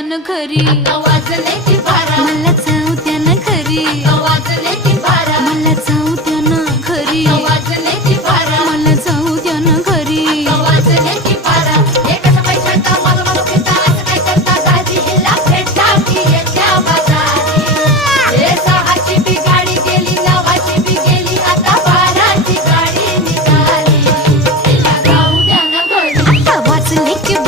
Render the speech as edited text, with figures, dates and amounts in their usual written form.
त्यानं घरी आता वाजले की 12 मला जाऊ त्यानं घरी आता वाजले की 12 मला जाऊ त्यानं घरी आता वाजले की 12 मला जाऊ त्यानं घरी आता वाजले की 12 एकाच पैशाचा मलमल फिरता असं काय करता दाजी हिला भेटता की येत्या बाजारी हे 6ची बी गाडी गेली 9ची बी गेली आता 12ची गाडी निघाली हिला जाऊ द्या ना घरी आता वाजले की